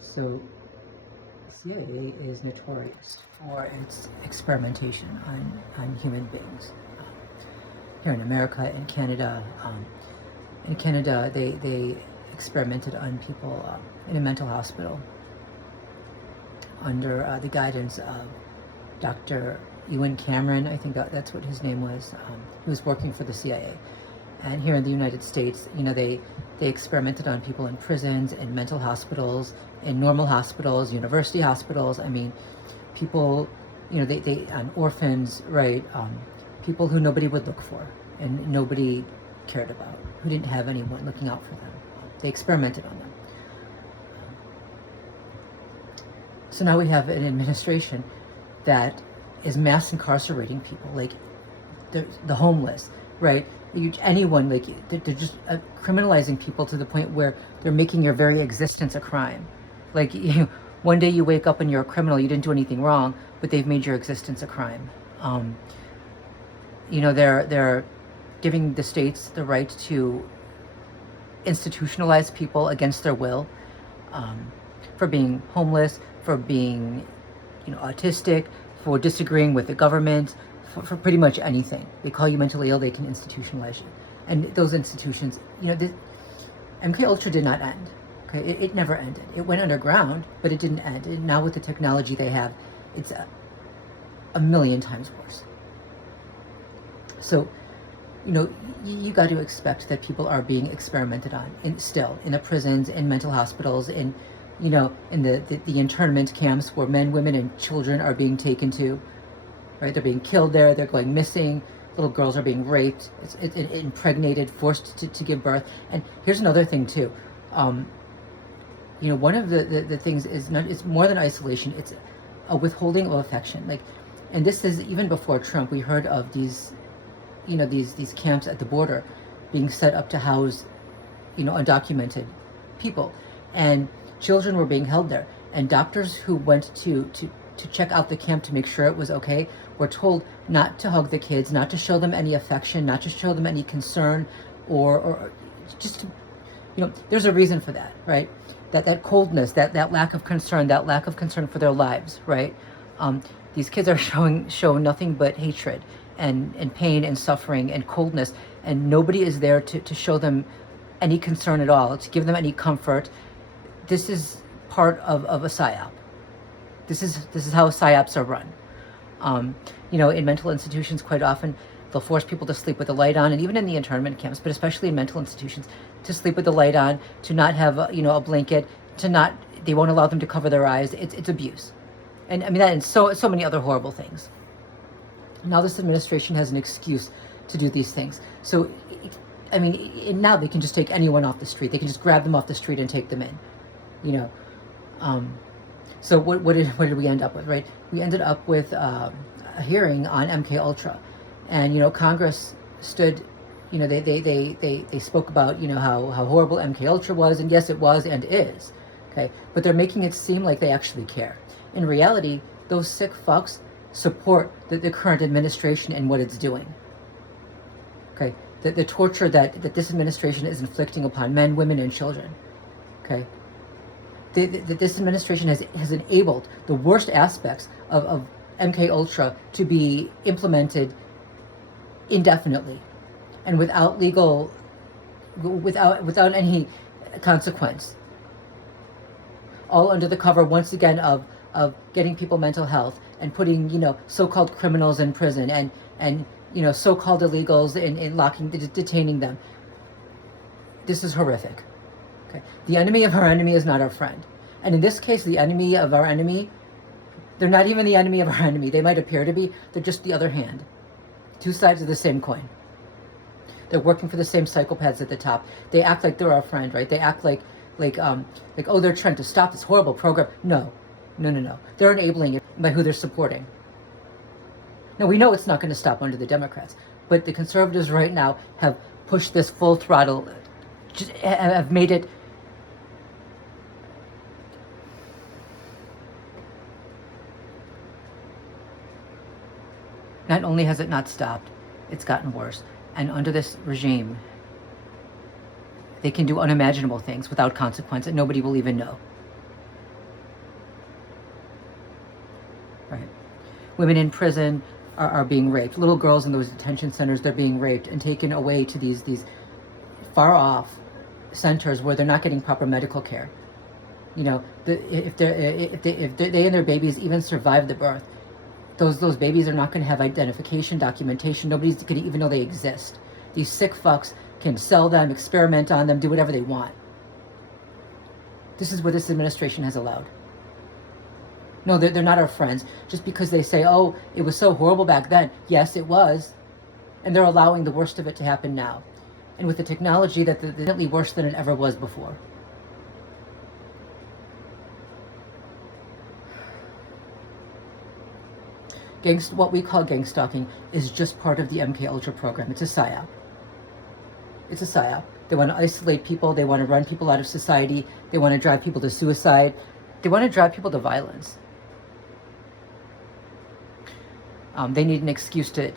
So, CIA is notorious for its experimentation on human beings. Here in America and Canada, they experimented on people in a mental hospital under the guidance of Dr. Ewan Cameron. I think that's what his name was. He was working for the CIA. And here in the United States, they experimented on people in prisons, in mental hospitals, in normal hospitals, university hospitals. I mean, people, they on orphans, right? People who nobody would look for and nobody cared about, who didn't have anyone looking out for them. They experimented on them. So now we have an administration that is mass incarcerating people, like the homeless, right? Anyone, like they're just criminalizing people to the point where they're making your very existence a crime. Like one day you wake up and you're a criminal, you didn't do anything wrong, but they've made your existence a crime. They're giving the states the right to institutionalize people against their will, for being homeless, for being autistic, for disagreeing with the government, for pretty much anything. They call you mentally ill, they can institutionalize you. And those institutions, MK Ultra did not end. Okay, it never ended. It went underground, but it didn't end. And now with the technology they have, it's a million times worse. So, you got to expect that people are being experimented on, still in the prisons, in mental hospitals, in the internment camps where men, women, and children are being taken to. Right, they're being killed there. They're going missing. Little girls are being raped, impregnated, forced to give birth. And here's another thing too. One of the things is it's more than isolation. It's a withholding of affection. And this is even before Trump. We heard of these camps at the border being set up to house, undocumented people, and children were being held there. And doctors who went to check out the camp to make sure it was okay were told not to hug the kids, not to show them any affection, not to show them any concern, or just to, there's a reason for that, right? That coldness, that lack of concern, for their lives, right? These kids are showing nothing but hatred and pain and suffering and coldness, and nobody is there to show them any concern at all, to give them any comfort. This is part of a psyop. This is how psyops are run. In mental institutions, quite often they'll force people to sleep with the light on, and even in the internment camps, but especially in mental institutions, to sleep with the light on, to not have a blanket, they won't allow them to cover their eyes. It's abuse, and I mean that, and so many other horrible things. Now this administration has an excuse to do these things. So, now they can just take anyone off the street. They can just grab them off the street and take them in. So what did we end up with, right? We ended up with a hearing on MK Ultra, and Congress stood, they spoke about how horrible MK Ultra was, and yes, it was and is, okay. But they're making it seem like they actually care. In reality, those sick fucks support the current administration and what it's doing. Okay, the torture that this administration is inflicting upon men, women, and children. Okay. This administration has enabled the worst aspects of MK Ultra to be implemented indefinitely and without any consequence, all under the cover once again of getting people mental health and putting so-called criminals in prison and so-called illegals in locking, detaining them. This is horrific. Okay. The enemy of our enemy is not our friend. And in this case, the enemy of our enemy, they're not even the enemy of our enemy. They might appear to be. They're just the other hand. Two sides of the same coin. They're working for the same psychopaths at the top. They act like they're our friend, right? They act like oh, they're trying to stop this horrible program. No. They're enabling it by who they're supporting. Now, we know it's not going to stop under the Democrats, but the conservatives right now have pushed this full throttle, have made it not only has it not stopped, it's gotten worse. And under this regime, they can do unimaginable things without consequence that nobody will even know. right? Women in prison are being raped. Little girls in those detention centers, they're being raped and taken away to these far off centers where they're not getting proper medical care. You know, if they and their babies even survive the birth, those babies are not going to have identification, documentation. Nobody's going to even know they exist. These sick fucks can sell them, experiment on them, do whatever they want. This is what this administration has allowed. No, they're not our friends. Just because they say, oh, it was so horrible back then. Yes, it was. And they're allowing the worst of it to happen now. And with the technology that's definitely worse than it ever was before. What we call gang stalking is just part of the MK Ultra program. It's a PSYOP. It's a PSYOP. They want to isolate people. They want to run people out of society. They want to drive people to suicide. They want to drive people to violence. They need an excuse to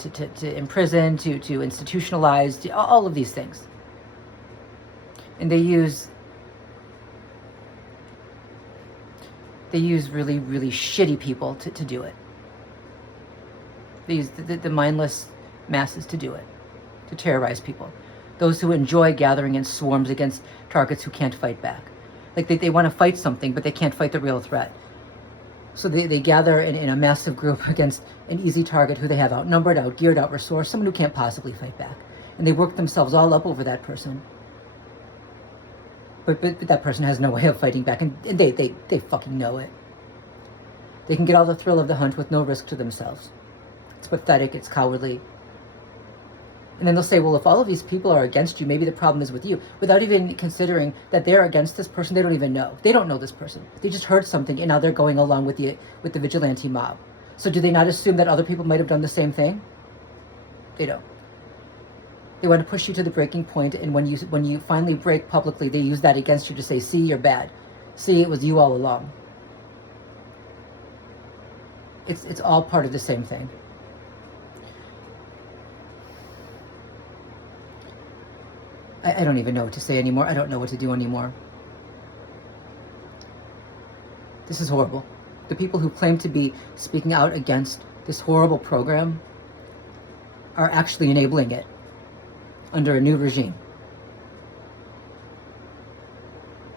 imprison, to institutionalize, all of these things. And they use really, really shitty people to do it. They use the mindless masses to do it, to terrorize people. Those who enjoy gathering in swarms against targets who can't fight back. Like they want to fight something, but they can't fight the real threat. So they gather in a massive group against an easy target who they have outnumbered, outgeared, outresourced, someone who can't possibly fight back. And they work themselves all up over that person. But that person has no way of fighting back, and they fucking know it. They can get all the thrill of the hunt with no risk to themselves. It's pathetic, it's cowardly. And then they'll say, well, if all of these people are against you, maybe the problem is with you, without even considering that they're against this person. They don't even know. They don't know this person. They just heard something, and now they're going along with the vigilante mob. So do they not assume that other people might have done the same thing? They don't. They want to push you to the breaking point, and when you finally break publicly, they use that against you to say, see, you're bad. See, it was you all along. It's all part of the same thing. I don't even know what to say anymore. I don't know what to do anymore. This is horrible. The people who claim to be speaking out against this horrible program are actually enabling it under a new regime.